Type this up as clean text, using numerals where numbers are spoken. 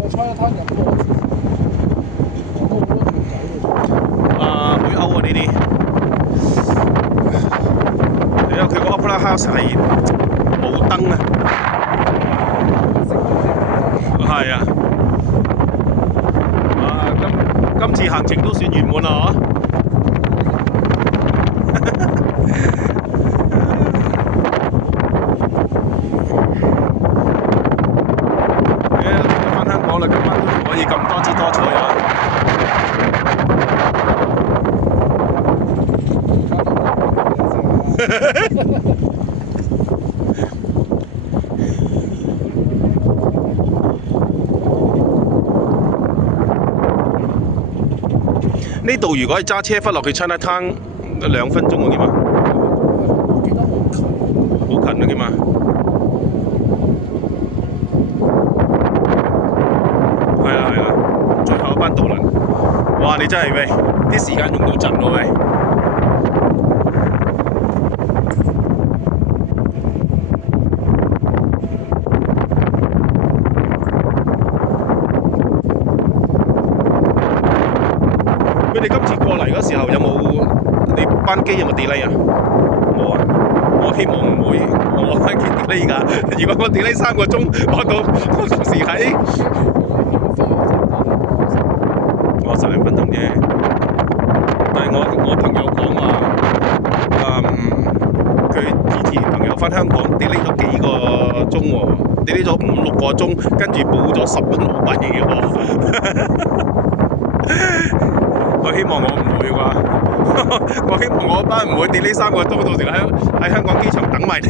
我猜攤飲過之前，我都好多條仔啊，會歐啊呢啲，因為佢個 Opera House 係冇燈啊，係啊，啊今次行程都算圓滿啦嗬。翻香港啦，今晚都仲可以咁多姿多彩啊！呢度如果係揸車翻落去 Chinatown 2分鐘喎，點啊？我記得好近。好近啊，點啊？係啦係啦，最後一班渡輪，哇！你真係喂，啲時間用到盡喎喂！佢哋今次過嚟嗰時候有冇你班機有冇 delay 啊？冇啊！我希望唔會，我班機 delay 㗎。如果我 delay 3個鐘，我到時喺我10零分鐘啫。但係我朋友講話，佢以前朋友翻香港 delay 咗幾個鐘喎，delay 咗5、6個鐘，跟住報咗10蚊澳幣嘅喎。我希望我唔會啩，我希望我班唔會delay 3個鐘，到時喺香港機場等埋你。